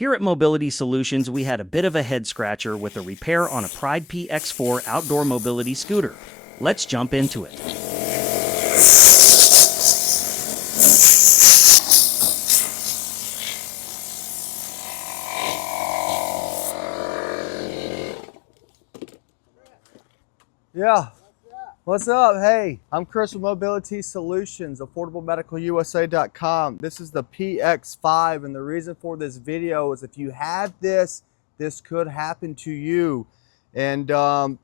Here at Mobility Solutions, we had a bit of a head scratcher with a repair on a Pride PX4 outdoor mobility scooter. Let's jump into it. Yeah. What's up? Hey, I'm Chris with Mobility Solutions, AffordableMedicalUSA.com. This is the PX5, and the reason for this video is if you have this could happen to you. And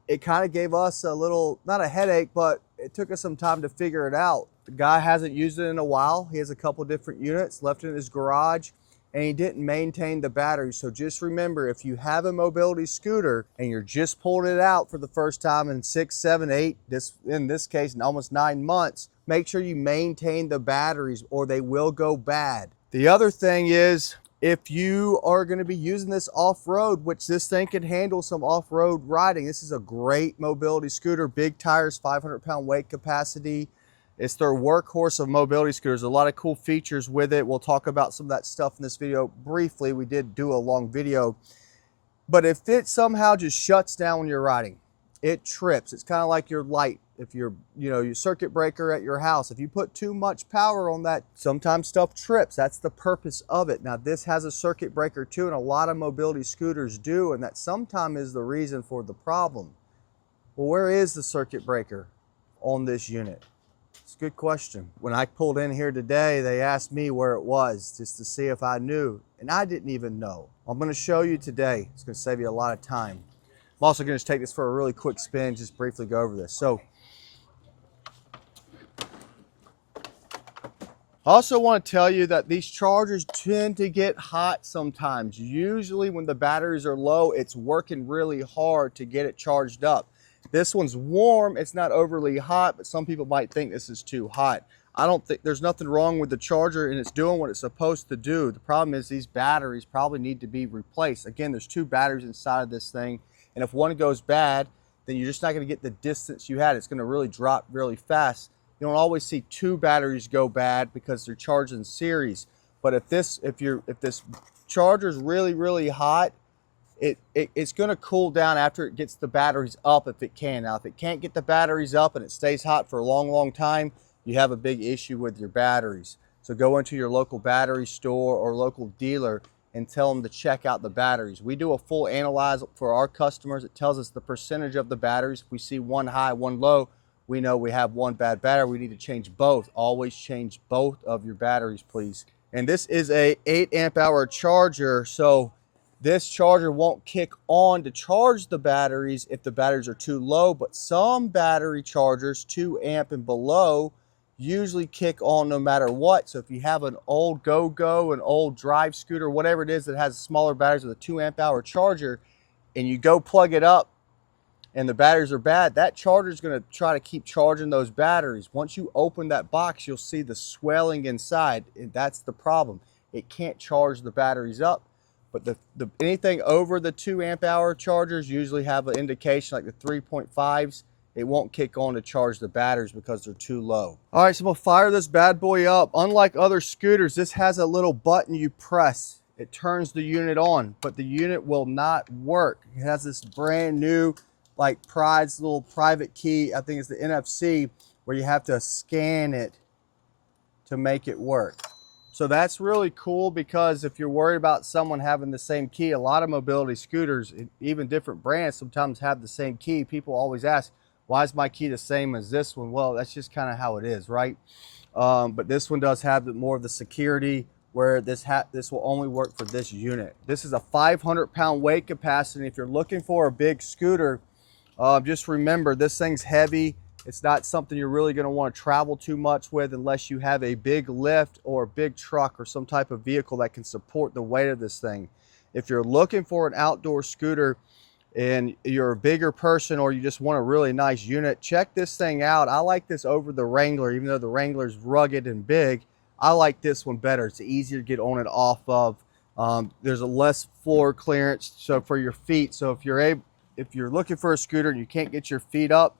it kind of gave us a little, not a headache, but it took us some time to figure it out. The guy hasn't used it in a while. He has a couple different units left in his garage, and he didn't maintain the battery. So just remember, if you have a mobility scooter and you're just pulling it out for the first time in 6, 7, 8, in this case, in almost 9 months, make sure you maintain the batteries or they will go bad. The other thing is, if you are going to be using this off-road, which this thing can handle some off-road riding, this is a great mobility scooter, big tires, 500-pound weight capacity. It's their workhorse of mobility scooters. A lot of cool features with it. We'll talk about some of that stuff in this video briefly. We did do a long video. But if it somehow just shuts down when you're riding, it trips. It's kind of like your light. If you're, your circuit breaker at your house, if you put too much power on that, sometimes stuff trips. That's the purpose of it. Now, this has a circuit breaker too, and a lot of mobility scooters do, and that sometimes is the reason for the problem. Well, where is the circuit breaker on this unit? It's a good question. When I pulled in here today, they asked me where it was just to see if I knew, and I didn't even know. I'm going to show you today. It's going to save you a lot of time. I'm also going to just take this for a really quick spin, just briefly go over this. So, I also want to tell you that these chargers tend to get hot sometimes. Usually when the batteries are low, it's working really hard to get it charged up. This one's warm, it's not overly hot, but some people might think this is too hot. I don't think there's nothing wrong with the charger, and it's doing what it's supposed to do. The problem is these batteries probably need to be replaced. Again, there's 2 batteries inside of this thing, and if one goes bad, then you're just not going to get the distance you had. It's going to really drop really fast. You don't always see 2 batteries go bad because they're charged in series. But if this charger's really hot, it's going to cool down after it gets the batteries up if it can. Now, if it can't get the batteries up and it stays hot for a long time, you have a big issue with your batteries. So go into your local battery store or local dealer and tell them to check out the batteries. We do a full analyze for our customers. It tells us the percentage of the batteries. If we see one high, one low, we know we have one bad battery. We need to change both. Always change both of your batteries, please. And this is a 8 amp hour charger, so this charger won't kick on to charge the batteries if the batteries are too low, but some battery chargers, 2 amp and below, usually kick on no matter what. So if you have an old go-go, an old drive scooter, whatever it is that has smaller batteries with a 2 amp hour charger, and you go plug it up and the batteries are bad, that charger is going to try to keep charging those batteries. Once you open that box, you'll see the swelling inside, and that's the problem. It can't charge the batteries up. But anything over the 2 amp hour chargers usually have an indication, like the 3.5s, it won't kick on to charge the batteries because they're too low. All right, so I'm gonna fire this bad boy up. Unlike other scooters, this has a little button you press. It turns the unit on, but the unit will not work. It has this brand new, like Pride's little private key, I think it's the NFC, where you have to scan it to make it work. So that's really cool, because if you're worried about someone having the same key, a lot of mobility scooters, even different brands, sometimes have the same key. People always ask, why is my key the same as this one? Well, that's just kind of how it is, right? But this one does have more of the security, where this will only work for this unit. This is a 500-pound weight capacity. If you're looking for a big scooter, just remember, this thing's heavy. It's not something you're really going to want to travel too much with unless you have a big lift or a big truck or some type of vehicle that can support the weight of this thing. If you're looking for an outdoor scooter and you're a bigger person, or you just want a really nice unit, check this thing out. I like this over the Wrangler. Even though the Wrangler's rugged and big, I like this one better. It's easier to get on and off of. There's a less floor clearance so for your feet. So if you're looking for a scooter and you can't get your feet up,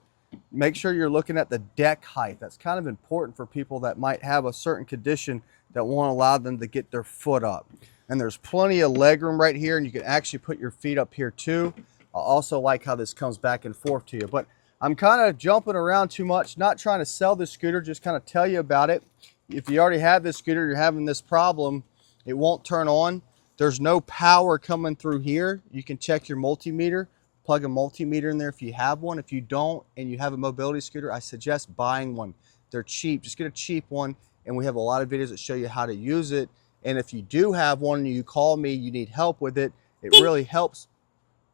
make sure you're looking at the deck height. That's kind of important for people that might have a certain condition that won't allow them to get their foot up. And there's plenty of leg room right here, and you can actually put your feet up here too. I also like how this comes back and forth to you. But I'm kind of jumping around too much, not trying to sell this scooter, just kind of tell you about it. If you already have this scooter, you're having this problem, it won't turn on. There's no power coming through here. You can check your multimeter, plug a multimeter in there if you have one. If you don't and you have a mobility scooter, I suggest buying one. They're cheap. Just get a cheap one, and we have a lot of videos that show you how to use it. And if you do have one and you call me, you need help with it, it really helps.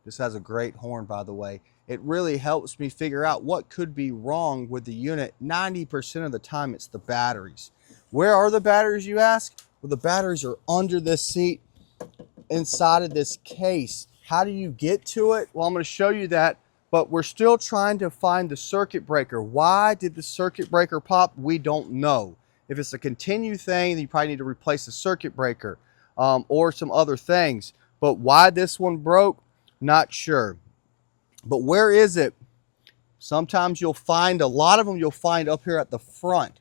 This has a great horn, by the way. It really helps me figure out what could be wrong with the unit. 90% of the time, it's the batteries. Where are the batteries, you ask? Well, the batteries are under this seat, inside of this case. How do you get to it? Well, I'm going to show you that, but we're still trying to find the circuit breaker. Why did the circuit breaker pop? We don't know. If it's a continue thing, then you probably need to replace the circuit breaker or some other things. But why this one broke, not sure. But where is it? Sometimes you'll find, a lot of them you'll find up here at the front.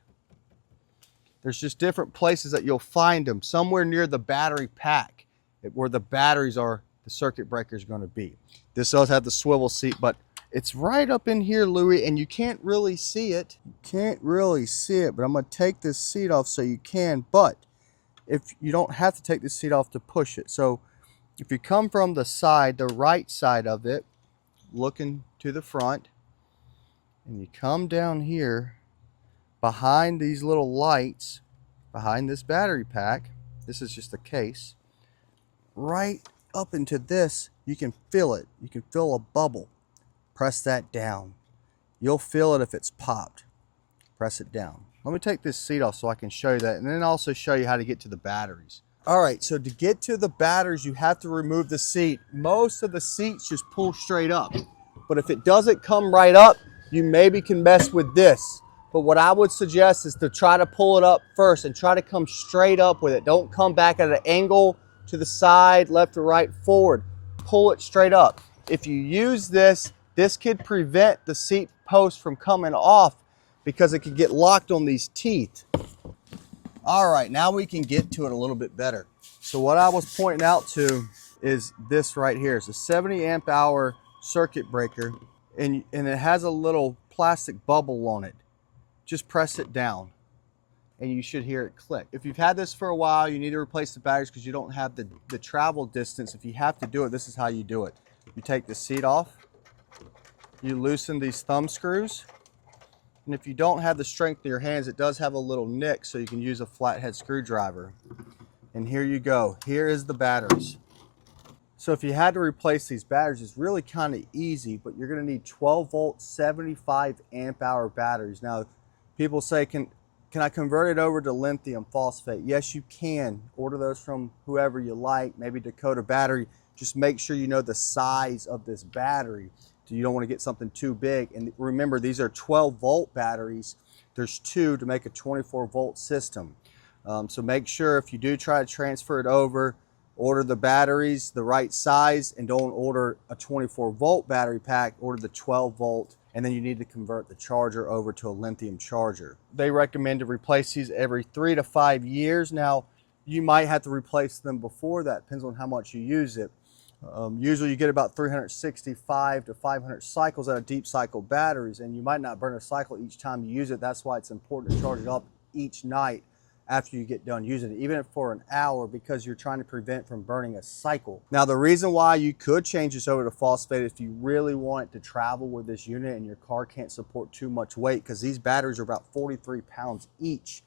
There's just different places that you'll find them. Somewhere near the battery pack, where the batteries are, the circuit breaker is going to be. This does have the swivel seat, but it's right up in here, Louis, and you can't really see it. You can't really see it, but I'm going to take this seat off so you can. But if you don't have to take the seat off to push it. So if you come from the side, the right side of it, looking to the front, and you come down here behind these little lights, behind this battery pack, this is just a case, right up into this, you can feel it. You can feel a bubble. Press that down. You'll feel it if it's popped. Press it down. Let me take this seat off so I can show you that, and then also show you how to get to the batteries. All right, so to get to the batteries, you have to remove the seat. Most of the seats just pull straight up, but if it doesn't come right up, you maybe can mess with this. But what I would suggest is to try to pull it up first and try to come straight up with it. Don't come back at an angle to the side, left or right, forward. Pull it straight up. If you use this, this could prevent the seat post from coming off because it could get locked on these teeth. All right, now we can get to it a little bit better. So what I was pointing out to is this right here. It's a 70 amp hour circuit breaker, and it has a little plastic bubble on it. Just press it down and you should hear it click. If you've had this for a while, you need to replace the batteries because you don't have the travel distance. If you have to do it, this is how you do it. You take the seat off, you loosen these thumb screws, and if you don't have the strength in your hands, it does have a little nick, so you can use a flathead screwdriver. And here you go. Here is the batteries. So if you had to replace these batteries, it's really kind of easy, but you're going to need 12 volt, 75 amp hour batteries. Now, people say, can I convert it over to lithium phosphate? Yes, you can. Order those from whoever you like, maybe Dakota Battery. Just make sure you know the size of this battery. So you don't want to get something too big. And remember, these are 12 volt batteries. There's two to make a 24 volt system. So make sure if you do try to transfer it over, order the batteries the right size, and don't order a 24 volt battery pack, order the 12 volt, and then you need to convert the charger over to a lithium charger. They recommend to replace these every 3 to 5 years. Now, you might have to replace them before that, depends on how much you use it. Usually you get about 365 to 500 cycles out of deep cycle batteries, and you might not burn a cycle each time you use it. That's why it's important to charge it up each night after you get done using it, even for an hour, because you're trying to prevent from burning a cycle. Now, the reason why you could change this over to phosphate if you really want it to travel with this unit and your car can't support too much weight, because these batteries are about 43 pounds each.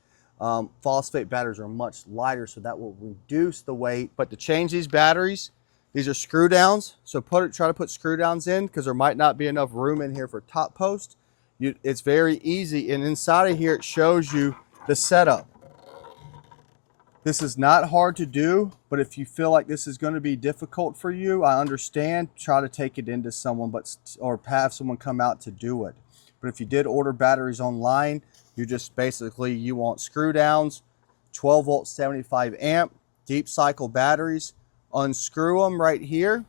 Phosphate batteries are much lighter, so that will reduce the weight. But to change these batteries, these are screw downs, so try to put screw downs in, because there might not be enough room in here for top post. It's very easy, and inside of here it shows you the setup. This is not hard to do, but if you feel like this is going to be difficult for you, I understand. Try to take it into someone, or have someone come out to do it. But if you did order batteries online, you just basically, you want screw downs, 12 volt, 75 amp, deep cycle batteries. Unscrew them right here.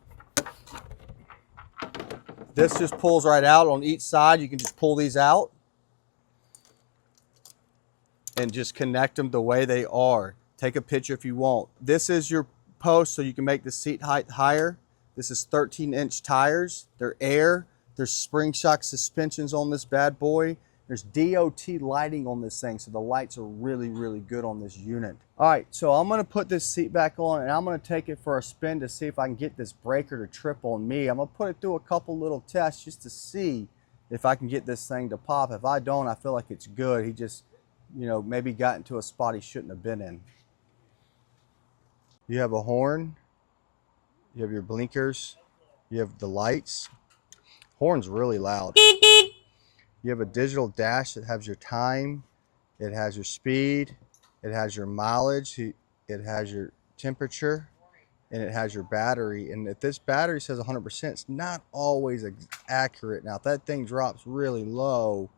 This just pulls right out on each side. You can just pull these out and just connect them the way they are. Take a picture if you want. This is your posts so you can make the seat height higher. This is 13-inch tires. They're air. There's spring shock suspensions on this bad boy. There's DOT lighting on this thing, so the lights are really, really good on this unit. All right, so I'm gonna put this seat back on and I'm gonna take it for a spin to see if I can get this breaker to trip on me. I'm gonna put it through a couple little tests just to see if I can get this thing to pop. If I don't, I feel like it's good. He just, you know, maybe got into a spot he shouldn't have been in. You have a horn, you have your blinkers, you have the lights. Horn's really loud. You have a digital dash that has your time, it has your speed, it has your mileage, it has your temperature, and it has your battery. And if this battery says 100%, it's not always accurate. Now, if that thing drops really low,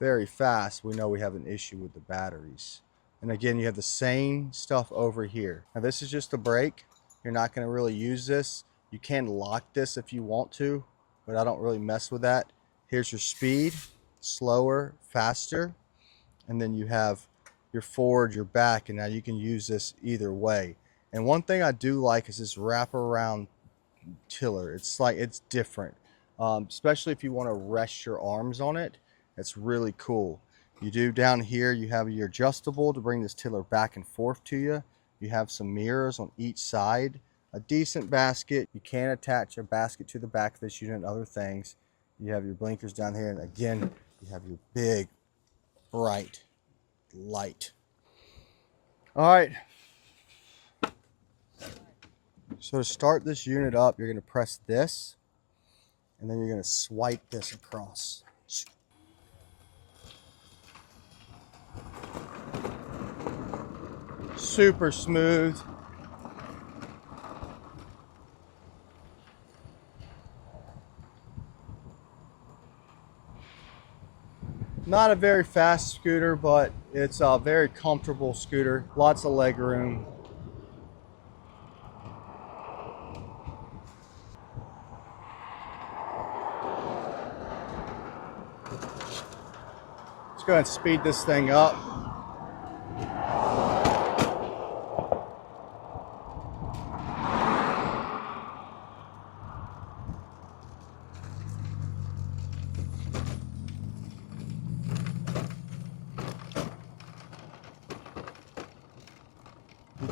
very fast, we know we have an issue with the batteries. And again, you have the same stuff over here. Now, this is just a brake. You're not going to really use this. You can lock this if you want to, but I don't really mess with that. Here's your speed, slower, faster, and then you have your forward, your back, and now you can use this either way. And one thing I do like is this wraparound tiller. It's like, it's different, especially if you want to rest your arms on it. It's really cool. You do down here, you have your adjustable to bring this tiller back and forth to you. You have some mirrors on each side, a decent basket. You can attach a basket to the back of this unit and other things. You have your blinkers down here, and again, you have your big, bright light. All right. So to start this unit up, you're going to press this, and then you're going to swipe this across. Super smooth. Not a very fast scooter, but it's a very comfortable scooter. Lots of leg room. Let's go ahead and speed this thing up.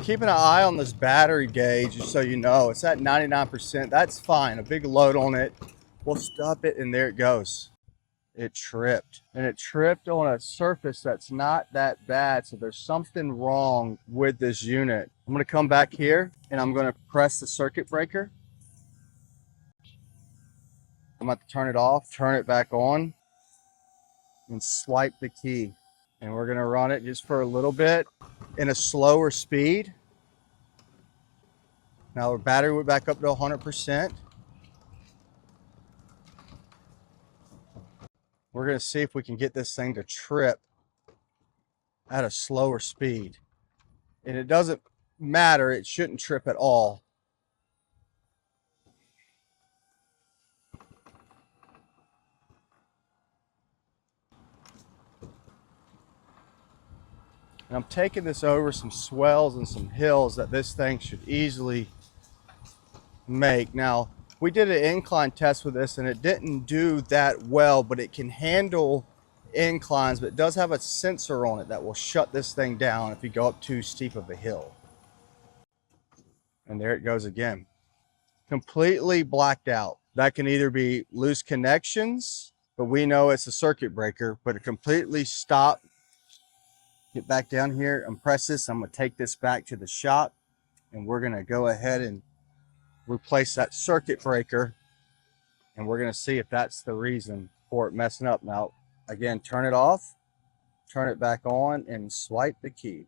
Keeping an eye on this battery gauge, just so you know, it's at 99%. That's fine. A big load on it. We'll stop it, and there it goes. It tripped. And it tripped on a surface that's not that bad, so there's something wrong with this unit. I'm going to come back here, and I'm going to press the circuit breaker. I'm going to turn it off, turn it back on, and swipe the key. And we're going to run it just for a little bit in a slower speed. Now our battery went back up to 100%. We're going to see if we can get this thing to trip at a slower speed. And it doesn't matter, it shouldn't trip at all. And I'm taking this over some swells and some hills that this thing should easily make. Now, we did an incline test with this and it didn't do that well, but it can handle inclines, but it does have a sensor on it that will shut this thing down if you go up too steep of a hill. And there it goes again. Completely blacked out. That can either be loose connections, but we know it's a circuit breaker, but it completely stopped. Get back down here and press this. I'm going to take this back to the shop and we're going to go ahead and replace that circuit breaker, and we're going to see if that's the reason for it messing up. Now, again, turn it off, turn it back on, and swipe the key.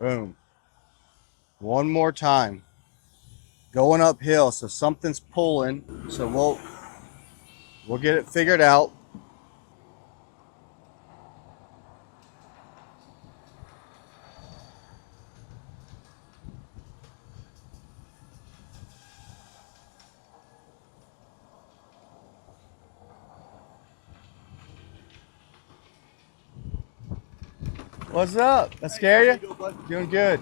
Boom. One more time. going uphill, so something's pulling. So we'll get it figured out. What's up? That scare you? Doing good.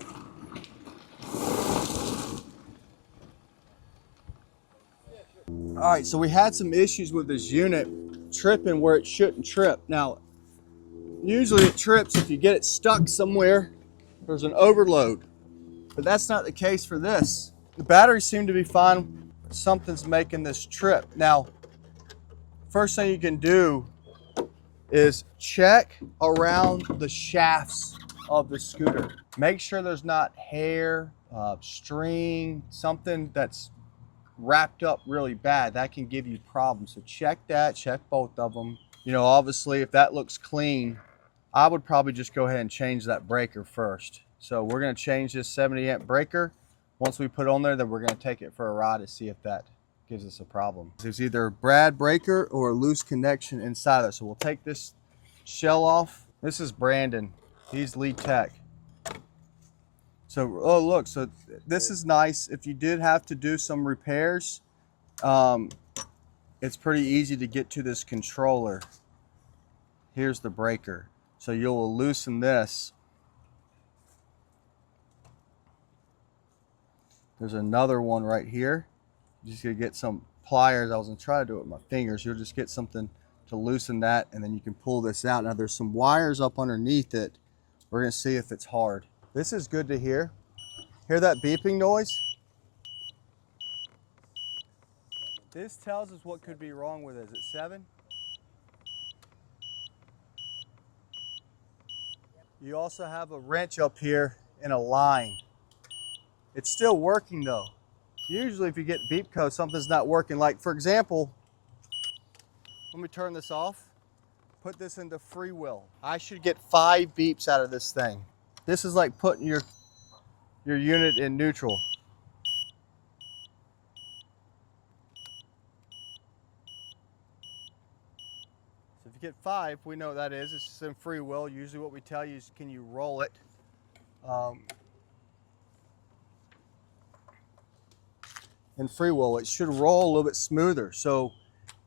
All right, so we had some issues with this unit tripping where it shouldn't trip. Now, usually it trips if you get it stuck somewhere, there's an overload. But that's not the case for this. The batteries seem to be fine. Something's making this trip. Now, first thing you can do is check around the shafts of the scooter. Make sure there's not hair, string, something that's wrapped up really bad. That can give you problems. So check that, check both of them. You know, obviously if that looks clean, I would probably just go ahead and change that breaker first. So we're gonna change this 70 amp breaker. Once we put it on there, then we're gonna take it for a ride to see if that gives us a problem. There's either a bad breaker or a loose connection inside of it. So we'll take this shell off. This is Brandon, he's lead tech. So, oh look, so this is nice. If you did have to do some repairs, it's pretty easy to get to this controller. Here's the breaker. So you'll loosen this. There's another one right here. You're just gonna get some pliers. I was gonna try to do it with my fingers. You'll just get something to loosen that, and then you can pull this out. Now there's some wires up underneath it. We're gonna see if it's hard. This is good to hear. Hear that beeping noise? This tells us what could be wrong with it. Is it 7? You also have a wrench up here and a line. It's still working though. Usually if you get beep code, something's not working. Like for example, let me turn this off. Put this into free will. I should get 5 beeps out of this thing. This is like putting your unit in neutral. So if you get 5, we know what that is. It's just in free will. Usually what we tell you is, can you roll it? In free will, it should roll a little bit smoother. So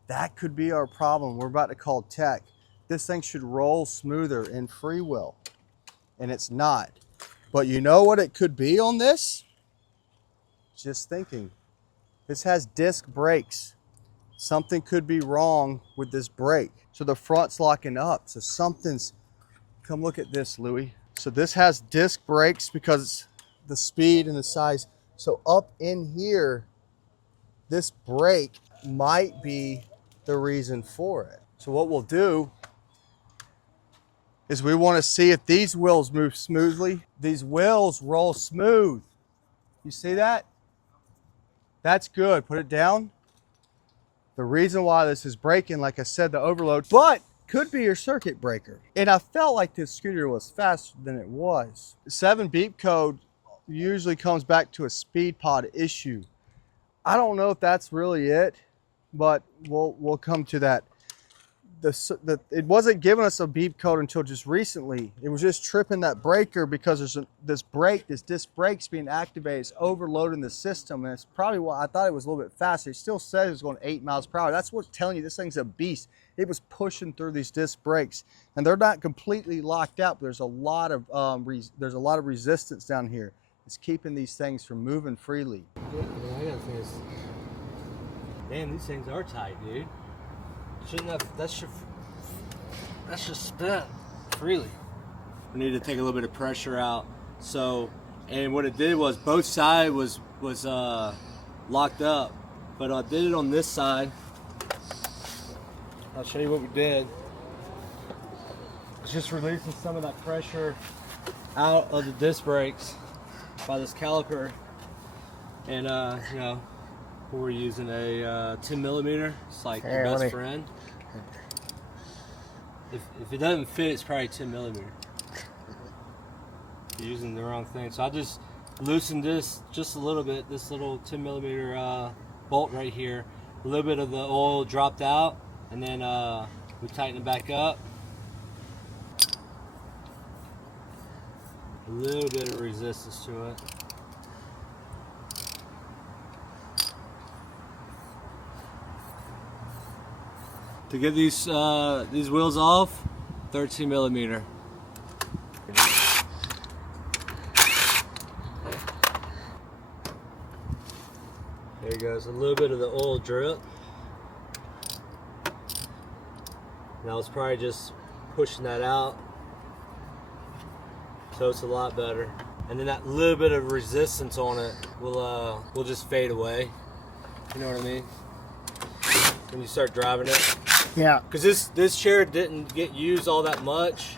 that could be our problem. We're about to call tech. This thing should roll smoother in free will, and it's not. But you know what it could be on this? Just thinking. This has disc brakes. Something could be wrong with this brake. So the front's locking up. So something's, come look at this, Louis. So this has disc brakes because it's the speed and the size. So up in here, this brake might be the reason for it. So what we'll do is we want to see if these wheels move smoothly. These wheels roll smooth. You see that? That's good. Put it down. The reason why this is breaking, like I said, the overload, but could be your circuit breaker. And I felt like this scooter was faster than it was. 7 beep code usually comes back to a speed pod issue. I don't know if that's really it, but we'll come to that. It wasn't giving us a beep code until just recently. It was just tripping that breaker because there's this disc brake's being activated. It's overloading the system, and it's probably why I thought it was a little bit faster. It still says it's going 8 miles per hour. That's what's telling you this thing's a beast. It was pushing through these disc brakes, and they're not completely locked out. But there's a lot of resistance down here. It's keeping these things from moving freely. Yeah, I gotta think it's... Man, these things are tight, dude. Shouldn't have... That should spin freely. We need to take a little bit of pressure out. So, and what it did was both sides was locked up. But I did it on this side. I'll show you what we did. It's just releasing some of that pressure out of the disc brakes by this caliper. And you know, we're using a 10 millimeter. It's like your best friend. If it doesn't fit, it's probably 10 millimeter. You're using the wrong thing. So I just loosened this just a little bit, this little 10 millimeter bolt right here. A little bit of the oil dropped out, and then we tighten it back up. A little bit of resistance to it. To get these wheels off, 13 millimeter. There goes a little bit of the oil drip. Now it's probably just pushing that out, so it's a lot better. And then that little bit of resistance on it will just fade away. You know what I mean? When you start driving it. Yeah. Because this chair didn't get used all that much.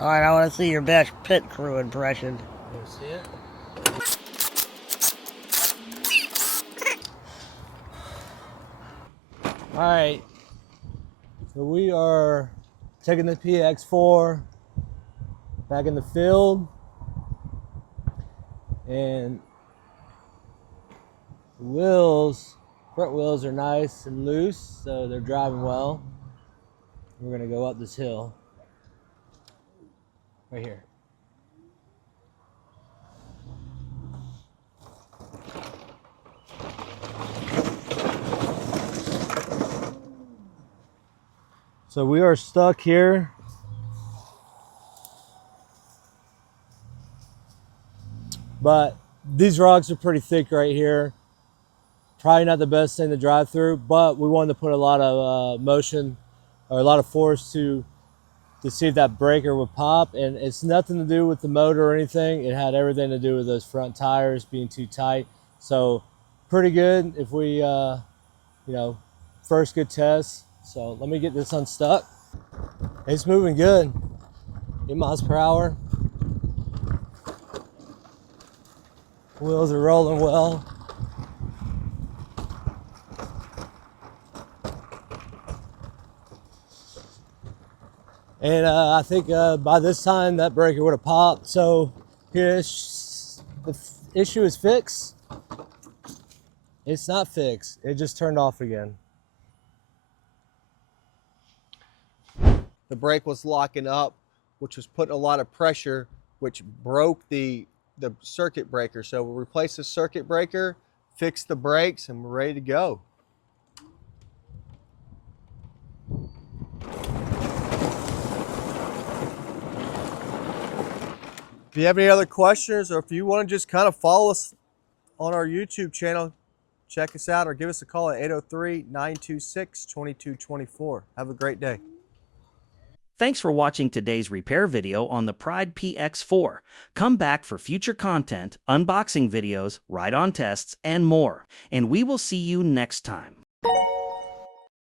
All right, I want to see your best pit crew impression. You see it? All right. So we are taking the PX4 back in the field, and the wheels, front wheels are nice and loose, so they're driving well. We're gonna go up this hill right here. So we are stuck here. But these rocks are pretty thick right here. Probably not the best thing to drive through, but we wanted to put a lot of motion or a lot of force to see if that breaker would pop. And it's nothing to do with the motor or anything. It had everything to do with those front tires being too tight. So pretty good if we, you know, first good test. So let me get this unstuck. It's moving good, 8 miles per hour. Wheels are rolling well. And I think by this time that breaker would have popped. So here's the issue is fixed. It's not fixed. It just turned off again. The brake was locking up, which was putting a lot of pressure, which broke the circuit breaker. So we'll replace the circuit breaker, fix the brakes, and we're ready to go. If you have any other questions, or if you want to just kind of follow us on our YouTube channel, check us out or give us a call at 803-926-2224. Have a great day. Thanks for watching today's repair video on the Pride PX4. Come back for future content, unboxing videos, ride-on tests, and more. And we will see you next time.